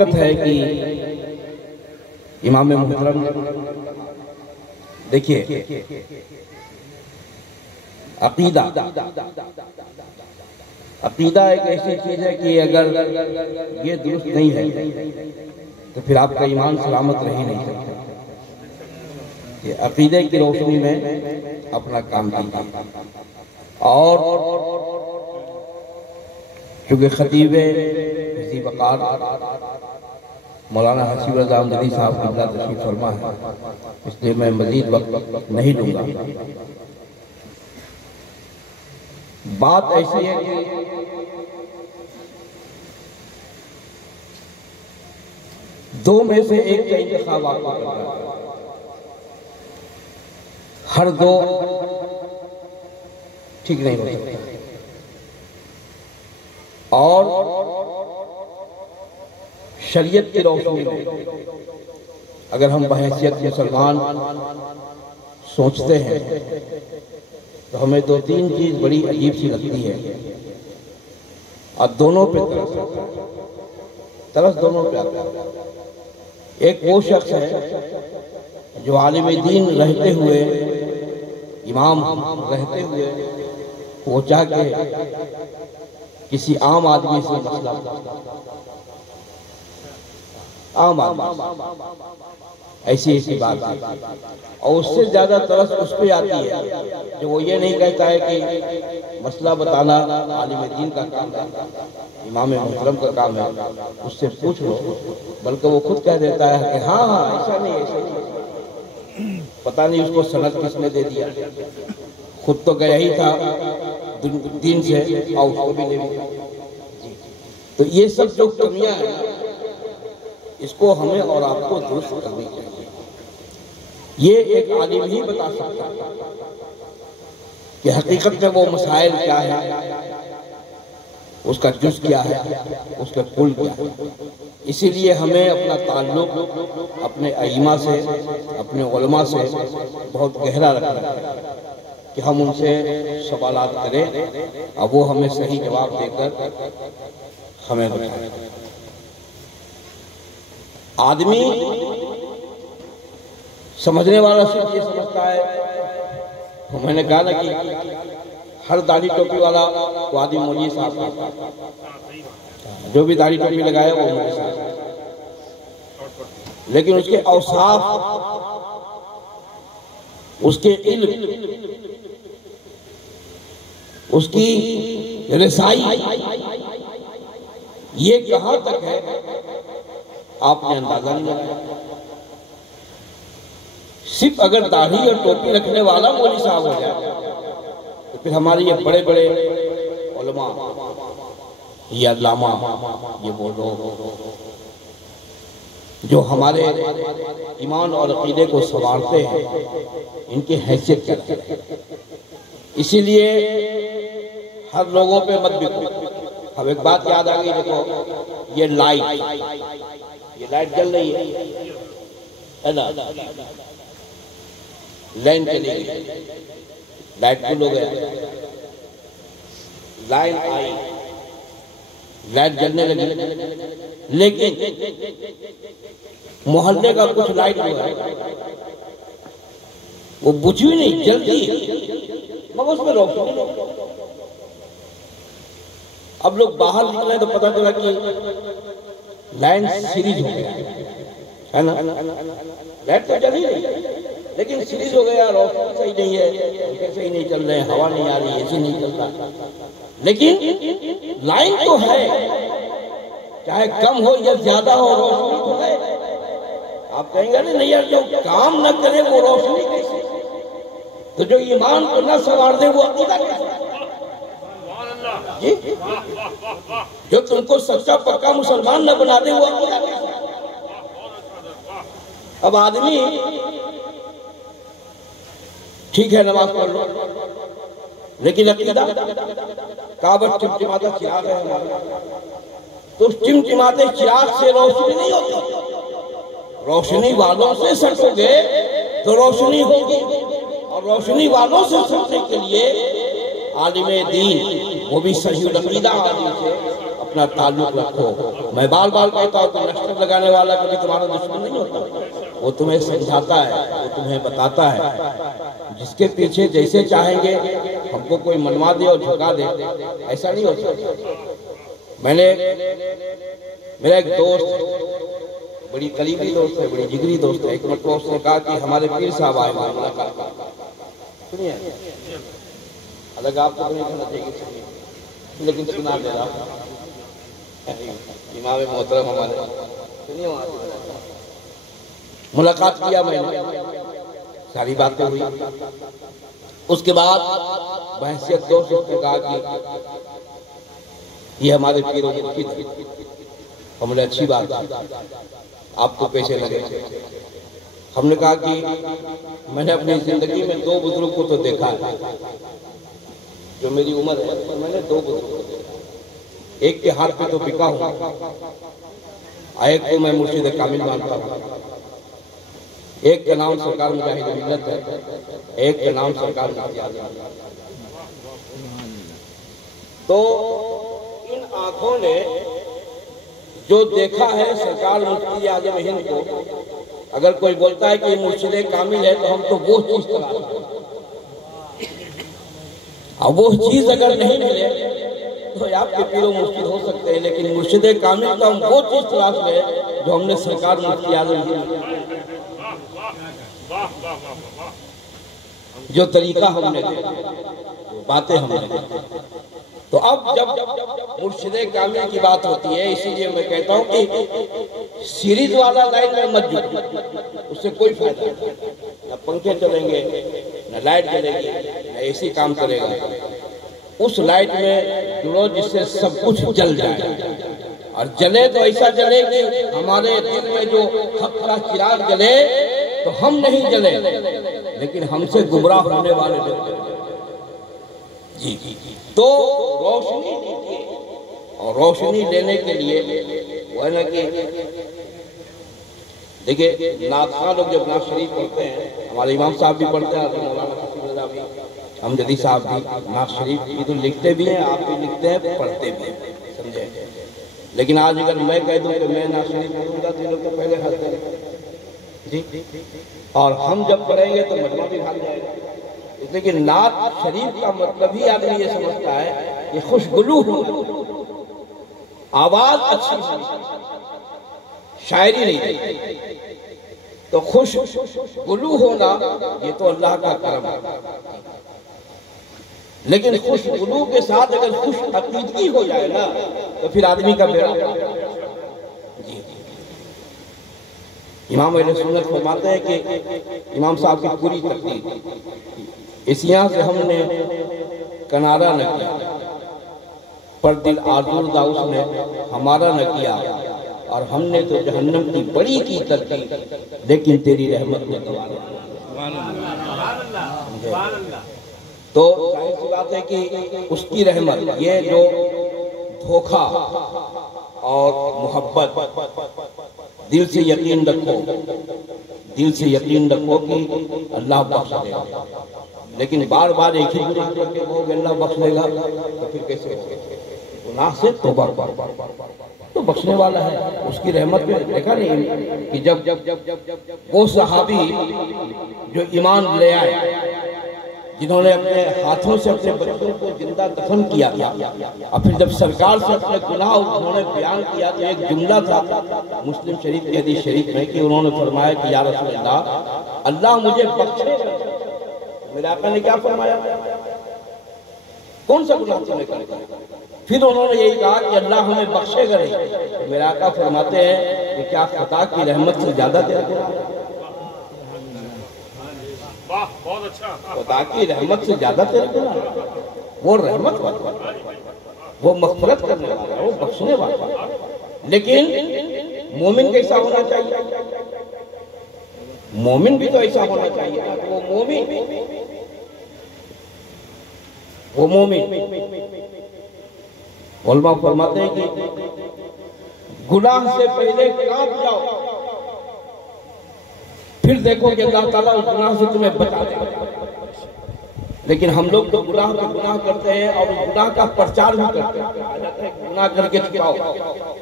हकीकत है कि इमाम मुहतरम, देखिए अकीदा एक ऐसी चीज है कि अगर ये दुरुस्त नहीं है तो फिर आपका ईमान सलामत रह ही नहीं सकता। ये अकीदे की रोशनी में अपना काम कीजिए। और चूंकि खतीबे इसी वकार मौलाना हसीब रज़ा अहमदी साहब की तशरीफ फरमा है, इसलिए मैं मजीद वक्त नहीं लूंगा। बात ऐसी है कि दो में से एक का इंतखाब आपको करना है। हर दो ठीक नहीं हो सकता। और शरीयत की रोशनी में अगर हम बहैसियत मुसलमान सोचते हैं तो हमें दो तीन चीज बड़ी अजीब सी लगती है और दोनों पे तरस दोनों पे आता है। एक वो शख्स है जो आलिम दीन रहते हुए, इमाम रहते हुए, वो चाह के किसी आम आदमी से मसला, आम आदमी ऐसी बात है, और उससे ज्यादा तरस उस पर आती है जो वो ये नहीं कहता है कि मसला बताना आलिम दीन का काम है, इमाम मुहतरम का काम है, उससे पूछ लो, बल्कि वो खुद कह देता है कि हाँ हाँ ऐसा नहीं, पता नहीं उसको सनद किसने दे दिया, खुद तो गया ही था दीन से और उसको भी ले लिया। तो ये सब जो कमियां हैं इसको हमें और आपको दुरुस्त करनी चाहिए। ये एक आलिम ही बता सकता है कि हकीकत में वो मसाइल क्या है, उसका जुज क्या है, उसका कुल क्या है। इसीलिए हमें अपना ताल्लुक अपने अइमा से, अपने उलमा से बहुत गहरा रखना है कि हम उनसे सवालात करें और वो हमें सही जवाब देकर हमें बताएं। आदमी समझने वाला सिर्फ ये समझता है, तो मैंने कहा ना कि हर दाढ़ी टोपी वाला वो आदमी मौलवी साहब, जो भी दाढ़ी टोपी लगाया वो मौलवी साहब, लेकिन उसके औसाफ, उसके इल्म, उसकी रसाई ये कहां तक है आपने अंदाजा नहीं लगाया। सिर्फ अगर दाढ़ी और टोपी रखने वाला मौलवी साहब हो जाए तो फिर हमारे ये बड़े बड़े उलमा, ये अल्लामा, ये वो लोग जो हमारे ईमान और अकीदे को संवारते हैं, इनकी हैसियत क्या है। इसीलिए हर लोगों पे मत बिको। अब एक बात याद आ गई, देखो ये लाइट जल रही है ना, लाइन चली गई, लाइट फुल हो गया, लाइन आई, लाइट जलने लगी, लेकिन मोहल्ले का कुछ लाइट जो है वो बुझी नहीं, जलती मगर उसमें रोशनी। अब लोग बाहर निकले तो पता चला कि लाइन सीरीज हो गया है ना, लाइट तो जल ही नहीं लेकिन सीरीज हो गया, रोशनी सही नहीं है, कैसे ही नहीं चल रहे, हवा नहीं आ रही, ऐसी नहीं चल रहा, लेकिन लाइन तो है, चाहे कम हो या ज्यादा हो, रोशनी तो है। आप कहेंगे नहीं यार जो काम न करे वो रोशनी कैसे, तो जो ईमान को न संवार दे वो अकीदा कैसे जी, जो तुमको सच्चा पक्का मुसलमान न बना दे वो अकीदा कैसे। अब आदमी ठीक है नमाज पढ़ लो, लेकिन अकीदा काबत टिमटिमाता चिराग है हमारा, तो उस टिमटिमाते चिराग से रोशनी नहीं होती, रोशनी वालों से सटोगे तो रोशनी होगी, और रोशनी वालों से सटने के लिए आलिम दीन, वो भी सही अकीदा आदमी से अपना ताल्लुक रखो। मैं बार बार कहता हूँ कि नशर लगाने वाला कभी तुम्हारा दुश्मन नहीं होता, वो तुम्हें समझाता है, वो तुम्हें बताता है। जिसके पीछे जैसे चाहेंगे हमको कोई मनवा दे और झुका दे, ऐसा नहीं हो सकता। मेरा एक दोस्त, बड़ी करीबी दोस्त है, बड़ी जिगरी दोस्त है, एक मरतबा उसने कहा कि हमारे पीर साहब आए मुलाकात। सुनिए, अलग आपको नहीं करना चाहिए, लेकिन सुना दे रहा इमाम मोहतरम हमारे। सुनिए, मुलाकात किया मैंने, सारी बातें हुई। उसके बाद बहसियत दोस्त ने कहा कि ये हमारे पीरों मुर्शिद है। हमने अच्छी बात, आपको कैसे लगे? हमने कहा कि मैंने अपनी जिंदगी में दो बुजुर्ग को तो देखा है, जो मेरी उम्र है, तो मैंने दो बुजुर्ग को देखा। एक के हाथ पे तो बिका हूं, एक को मैं मुर्शिद कामिल मानता हूं। एक का नाम सरकार मुजाहिद मिल्लत है, एक का नाम सरकार मुजाहिद। तो इन आंखों ने जो देखा है सरकार मुफ्ती आजम हिंद को, अगर कोई बोलता है कि मुर्शिद कामिल है तो हम तो वो चीज तलाश करें। अब वो चीज अगर नहीं मिले तो आपके पीरो मुर्शिद हो सकते हैं, लेकिन मुर्शिद कामिल तो हम वो चीज तलाश रहे जो हमने सरकार मुफ्ती आजम हिंद, जो तरीका हमने देखा, बातें हमने देखी। तो अब जब मुर्शिद कामिल की बात होती है, इसीलिए मैं कहता हूं कि सीरीज वाला लाइट में मत जुड़ो, उससे कोई फायदा नहीं। न पंखे चलेंगे, न लाइट जलेगी, न एसी काम करेगा। उस लाइट में जुड़ो जिससे सब कुछ जल जाए, और जले तो ऐसा जले कि हमारे दिल में जो हक का चिराग जले तो हम नहीं जले, लेकिन हमसे गुमराह होने वाले लोग जी। तो रोशनी लीजिए, और रोशनी लेने के लिए वो है ना कि देखिए, नाख़्वान लोग जब नाज़ शरीफ पढ़ते हैं, हमारे इमाम साहब भी पढ़ते हैं, मौलाना भी, हम जदी साहब भी नाज़ शरीफ की तो लिखते भी हैं, आप भी लिखते हैं, पढ़ते भी हैं, समझे। लेकिन आज अगर मैं कह दूं कि मैं नाज़ शरीफ पढ़ूंगा तो लोग तो पहले हंसते जी, और हम जब पढ़ेंगे तो मजमा भी भाग जाएगा। लेकिन नात शरीफ का मतलब ही आदमी ये समझता है ये खुशगुलू हो, आवाज अच्छी हो, शायरी नहीं, तो खुशगुलू होना ये तो अल्लाह का करम है। लेकिन खुशगुलू के साथ अगर खुश अकीदगी हो जाए ना तो फिर आदमी का बेड़ा जी। इमाम अहले सुन्नत फरमाते हैं कि इमाम साहब की पूरी तकदीर इस यहाँ से हमने कनारा न किया, पर दिल आज़ुर्दा उसने हमारा न किया, और हमने तो जहन्नम की बड़ी की तरकीब, लेकिन तेरी रहमत ने गवारा। तो जाहिर सी बात है कि उसकी रहमत, ये जो धोखा और मोहब्बत, दिल से यकीन रखो, दिल से यकीन रखो कि अल्लाह बख्श देगा, लेकिन बार बार एक ही गुनाह करके कहोगे अल्लाह बख्श देगा तो फिर कैसे होगा? गुनाह से तौबा तो बख्शने वाला है, उसकी रहमत में देखा नहीं कि जब वो सहाबी जो ईमान ले आए, जिन्होंने अपने हाथों से अपने बच्चों को जिंदा दफन किया था, और फिर जब सरकार से अपने गुनाह उन्होंने बयान किया तो एक जुमला था मुस्लिम शरीफ की हदीस शरीफ में कि उन्होंने फरमाया कि या रसूल अल्लाह, अल्लाह मुझे बख्शेगा। मेरे आका ने क्या फरमाया? कौन सा गुनाह तुमने किया? फिर उन्होंने यही कहा कि अल्लाह हमें बख्शेगा नहीं। मेरे आका फरमाते हैं कि क्या खुदा की रहमत से ज्यादा तेरा गुनाह? बहुत अच्छा। खुदा की रहमत से ज्यादा तेरा गुनाह? वो रहमत वाला, वो मग़फ़िरत करने वाला, वो बख्शने वाला। लेकिन मोमिन कैसा होना चाहिए? मोमिन भी तो ऐसा होना चाहिए ना। वो मोमिन उलमा फरमाते हैं कि गुनाह से पहले कांप जाओ, फिर देखो कि अल्लाह ताला उस गुनाह से तुम्हें बचा देगा। लेकिन हम लोग तो गुनाह पे गुनाह करते हैं और गुनाह का प्रचार भी करते हैं। गुनाह करके छिपाओ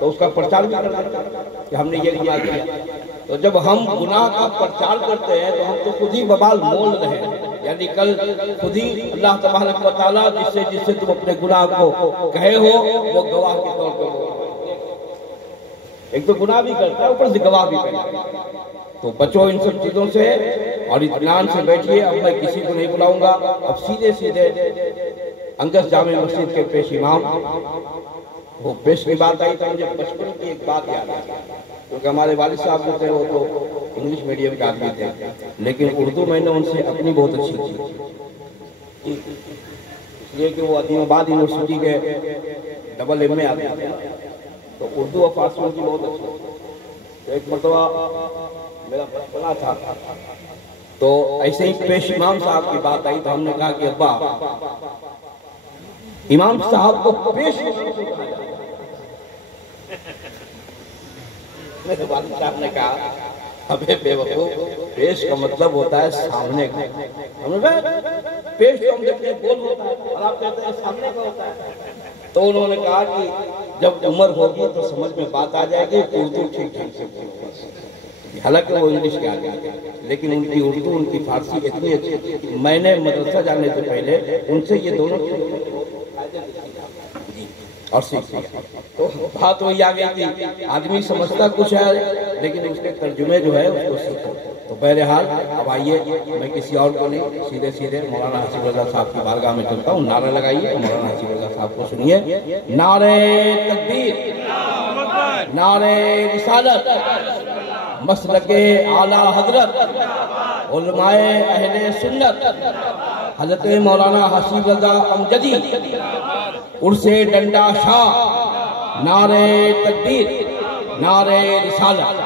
तो उसका प्रचार भी करते हैं कि हमने ये गुनाह किया। तो जब हम गुनाह का प्रचार करते हैं तो हम तो खुद ही बवाल मोल रहे हैं। यानी कल खुद ही अल्लाह तबारक व तआला जिससे तुम अपने गुनाह को कहे हो वो गवाह के तौर पर एक तो गुनाह भी करता है ऊपर से गवाह भी करता है। तो बचो इन सब चीजों से और इत्मीनान से बैठिए। अब मैं किसी को नहीं बुलाऊंगा। अब सीधे सीधे अंगस जामे मस्जिद के पेश इमाम वो पेश की बात आई तो मुझे बचपन की एक बात याद आई, क्योंकि हमारे वालिद साहब जो थे वो तो इंग्लिश मीडियम के आदमी थे, लेकिन उर्दू मैंने उनसे अपनी बहुत अच्छी की, इसलिए कि वो अदीमाबाद यूनिवर्सिटी के डबल MA आदमी थे, तो उर्दू और फारसी उनकी बहुत अच्छी। तो एक मरतबा मेरा बचपना था तो ऐसे ही पेश इमाम साहब की बात आई तो हमने कहा कि अब्बा इमाम साहब को पेश मेरे वालिद साहब ने कहा अबे बेवकूफ, पेश का मतलब होता है सामने का। हमने कहा पेश तो हम देखते हैं बोल होता है और आप कहते हैं सामने का होता है। तो उन्होंने कहा कि जब उम्र होगी तो समझ में बात आ जाएगी, उर्दू ठीक ठीक से। हालांकि वो इंग्लिश के आगे, लेकिन उनकी उर्दू उनकी फारसी इतनी अच्छी। मैंने मदरसा जाने से पहले उनसे ये दोनों और सीख। तो बात वही आ गई कि आदमी समझता कुछ है लेकिन उसके तर्जुमे जो है उसको सीखो। तो बहरहाल अब आइए, मैं किसी और को नहीं, सीधे सीधे मौलाना हसीब रज़ा साहब की बारगाह में चलता हूँ। नारा लगाइए, मौलाना हसीब रज़ा साहब को सुनिए। नारे तकबीर, नारे रिसालत, मसलके आला हजरत, उलमाए अहले सुन्नत, हजरत मौलाना हसीब रज़ा अमजदी, उर्से डंडा शाह, नारे तकबीर, नारे रिसालत।